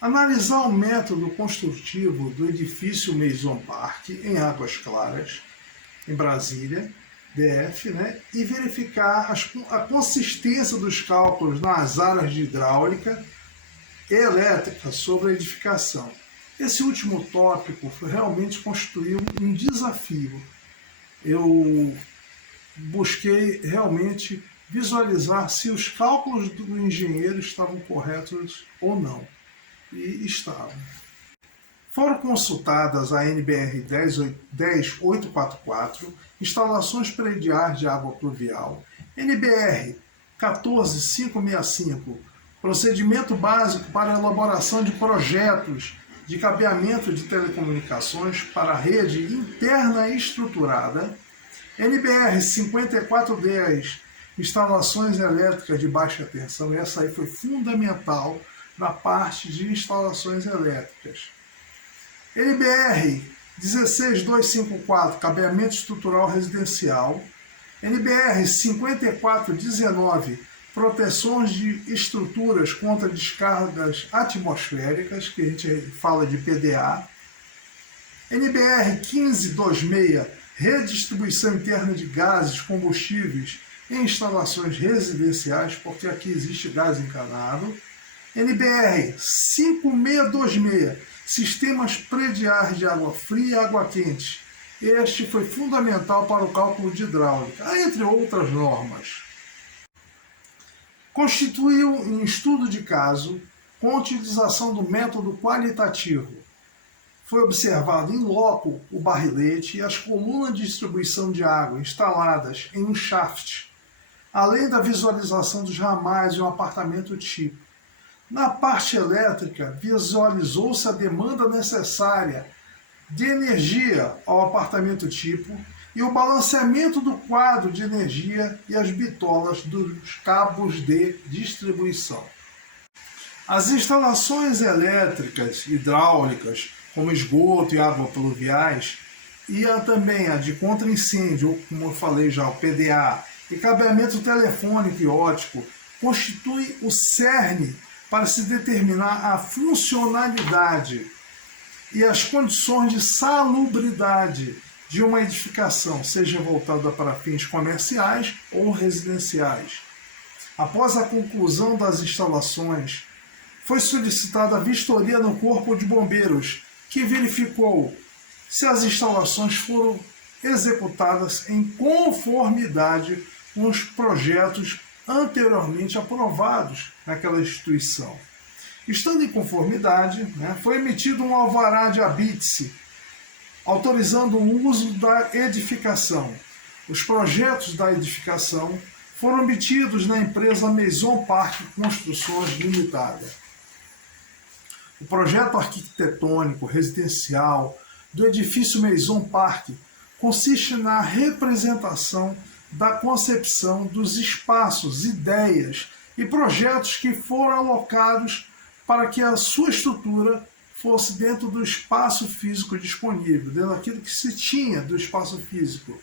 Analisar o método construtivo do edifício Maison Park em Águas Claras, em Brasília, DF, e verificar a consistência dos cálculos nas áreas de hidráulica e elétrica sobre a edificação. Esse último tópico realmente constituiu um desafio. Eu busquei realmente visualizar se os cálculos do engenheiro estavam corretos ou não. E estavam. Foram consultadas a NBR 10844, instalações prediais de água pluvial, NBR 14565, procedimento básico para elaboração de projetos de cabeamento de telecomunicações para rede interna estruturada, NBR 5410, instalações elétricas de baixa tensão. Essa aí foi fundamental na parte de instalações elétricas. NBR 16254, cabeamento estrutural residencial. NBR 5419, proteções de estruturas contra descargas atmosféricas, que a gente fala de PDA. NBR 1526, redistribuição interna de gases, combustíveis em instalações residenciais, porque aqui existe gás encanado. NBR 5626, sistemas prediais de água fria e água quente. Este foi fundamental para o cálculo de hidráulica, entre outras normas. Constituiu um estudo de caso com utilização do método qualitativo. Foi observado em loco o barrilete e as colunas de distribuição de água instaladas em um shaft, além da visualização dos ramais de um apartamento tipo. Na parte elétrica, visualizou-se a demanda necessária de energia ao apartamento tipo e o balanceamento do quadro de energia e as bitolas dos cabos de distribuição. As instalações elétricas hidráulicas, como esgoto e água pluviais, e também a de contra-incêndio, como eu falei já, o PDA, e cabeamento telefônico e óptico, constituem o cerne para se determinar a funcionalidade e as condições de salubridade de uma edificação, seja voltada para fins comerciais ou residenciais. Após a conclusão das instalações, foi solicitada a vistoria no Corpo de Bombeiros, que verificou se as instalações foram executadas em conformidade com os projetos anteriormente aprovados naquela instituição. Estando em conformidade, foi emitido um alvará de habite-se, autorizando o uso da edificação. Os projetos da edificação foram obtidos na empresa Maison Park Construções Limitada. O projeto arquitetônico residencial do edifício Maison Park consiste na representação da concepção dos espaços, ideias e projetos que foram alocados para que a sua estrutura fosse dentro do espaço físico disponível, dentro daquilo que se tinha do espaço físico.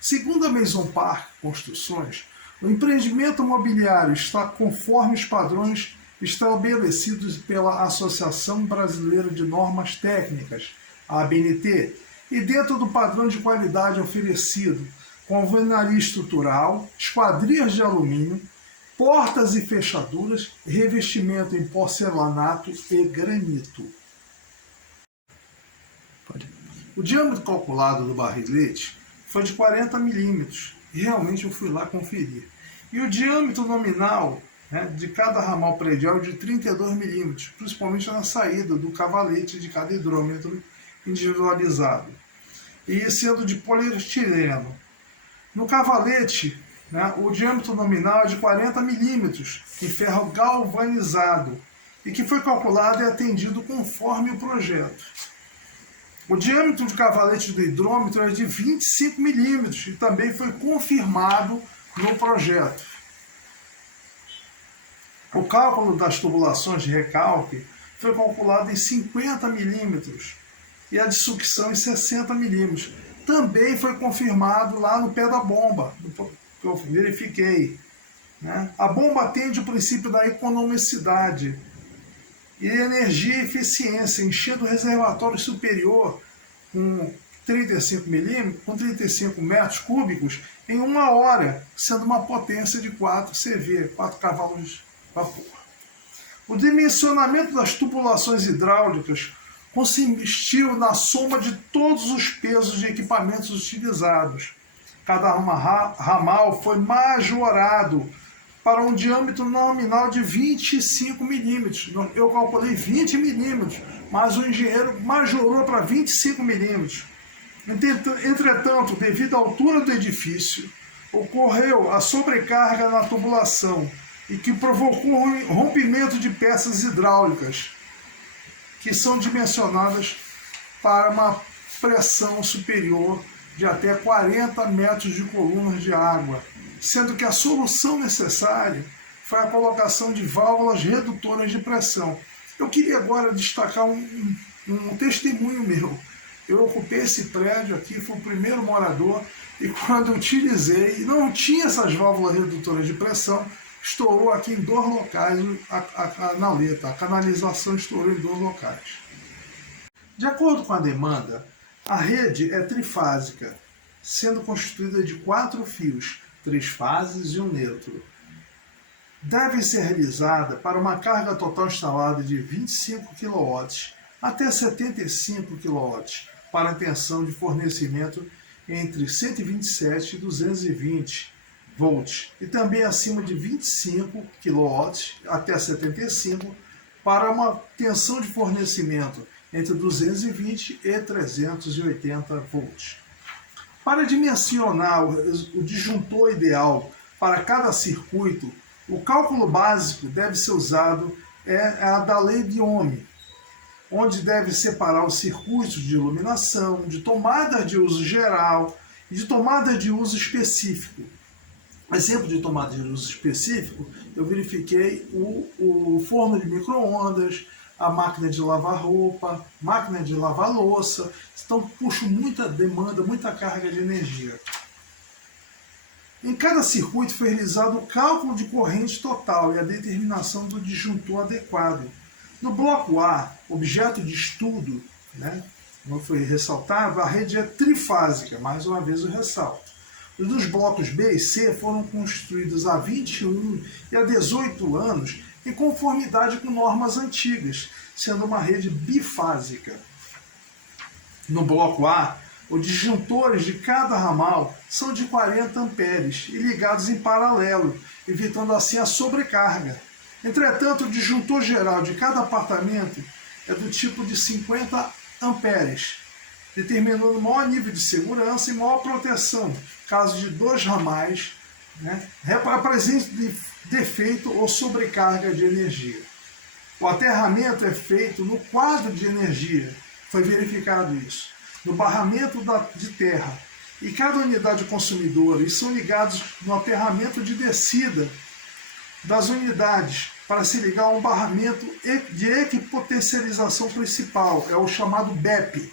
Segundo a Maison Park Construções, o empreendimento imobiliário está conforme os padrões estabelecidos pela Associação Brasileira de Normas Técnicas, a ABNT, e dentro do padrão de qualidade oferecido, com alvenaria estrutural, esquadrias de alumínio, portas e fechaduras, revestimento em porcelanato e granito. O diâmetro calculado do barrilete foi de 40 milímetros, e realmente eu fui lá conferir. E o diâmetro nominal de cada ramal predial é de 32 milímetros, principalmente na saída do cavalete de cada hidrômetro individualizado, e sendo de poliestireno. No cavalete, o diâmetro nominal é de 40 milímetros, em ferro galvanizado, e que foi calculado e atendido conforme o projeto. O diâmetro de cavalete do hidrômetro é de 25 milímetros e também foi confirmado no projeto. O cálculo das tubulações de recalque foi calculado em 50 milímetros e a de sucção em 60 milímetros. Também foi confirmado lá no pé da bomba, que eu verifiquei. A bomba atende o princípio da economicidade e energia e eficiência, enchendo o reservatório superior com 35 metros cúbicos em 1 hora, sendo uma potência de 4 CV, 4 cavalos de vapor. O dimensionamento das tubulações hidráulicas consistiu na soma de todos os pesos de equipamentos utilizados. Cada ramal foi majorado para um diâmetro nominal de 25 milímetros. Eu calculei 20 milímetros, mas o engenheiro majorou para 25 milímetros. Entretanto, devido à altura do edifício, ocorreu a sobrecarga na tubulação e que provocou um rompimento de peças hidráulicas, que são dimensionadas para uma pressão superior de até 40 metros de colunas de água, sendo que a solução necessária foi a colocação de válvulas redutoras de pressão. Eu queria agora destacar um testemunho meu. Eu ocupei esse prédio aqui, fui o primeiro morador, e quando eu utilizei, não tinha essas válvulas redutoras de pressão, estourou aqui em 2 locais a naleta, a canalização estourou em 2 locais. De acordo com a demanda, a rede é trifásica, sendo constituída de 4 fios, 3 fases e um neutro. Deve ser realizada para uma carga total instalada de 25 kW até 75 kW, para a tensão de fornecimento entre 127 e 220 volts, e também acima de 25 kW até 75 para uma tensão de fornecimento entre 220 e 380 volts. Para dimensionar o disjuntor ideal para cada circuito, o cálculo básico deve ser usado a da lei de Ohm, onde deve separar os circuitos de iluminação, de tomadas de uso geral e de tomadas de uso específico. Exemplo de tomada de uso específico, eu verifiquei o forno de micro-ondas, a máquina de lavar roupa, máquina de lavar louça, então puxo muita demanda, muita carga de energia. Em cada circuito foi realizado o cálculo de corrente total e a determinação do disjuntor adequado. No bloco A, objeto de estudo, como foi ressaltado, a rede é trifásica, mais uma vez eu ressalto. Os dos blocos B e C foram construídos há 21 e há 18 anos em conformidade com normas antigas, sendo uma rede bifásica. No bloco A, os disjuntores de cada ramal são de 40 amperes e ligados em paralelo, evitando assim a sobrecarga. Entretanto, o disjuntor geral de cada apartamento é do tipo de 50 amperes, determinando maior nível de segurança e maior proteção, caso de 2 ramais apresente defeito ou sobrecarga de energia. O aterramento é feito no quadro de energia, foi verificado isso, no barramento de terra, e cada unidade consumidora, e são ligados no aterramento de descida das unidades para se ligar a um barramento de equipotencialização principal, é o chamado BEP.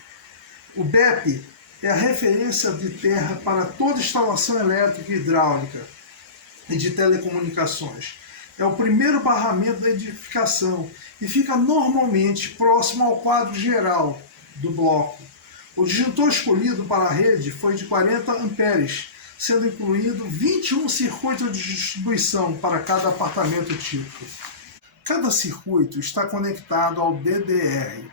O BEP é a referência de terra para toda instalação elétrica e hidráulica e de telecomunicações. É o primeiro barramento da edificação e fica normalmente próximo ao quadro geral do bloco. O disjuntor escolhido para a rede foi de 40 amperes, sendo incluído 21 circuitos de distribuição para cada apartamento típico. Cada circuito está conectado ao DDR,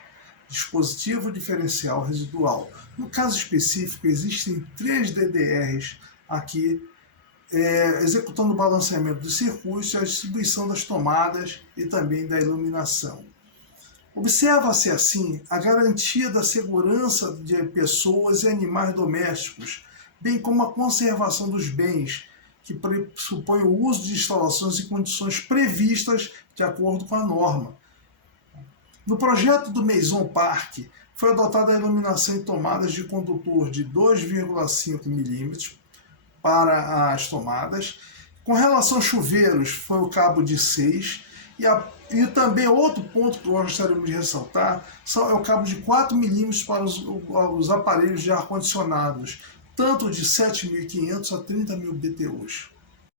dispositivo diferencial residual. No caso específico, existem 3 DDRs aqui, executando o balanceamento dos circuitos e a distribuição das tomadas e também da iluminação. Observa-se assim a garantia da segurança de pessoas e animais domésticos, bem como a conservação dos bens, que pressupõe o uso de instalações em condições previstas de acordo com a norma. No projeto do Maison Park, foi adotada a iluminação em tomadas de condutor de 2,5 mm para as tomadas. Com relação a chuveiros, foi o cabo de 6 e também outro ponto que nós gostaríamos de ressaltar é o cabo de 4 mm para os aparelhos de ar-condicionados, tanto de 7.500 a 30.000 BTUs.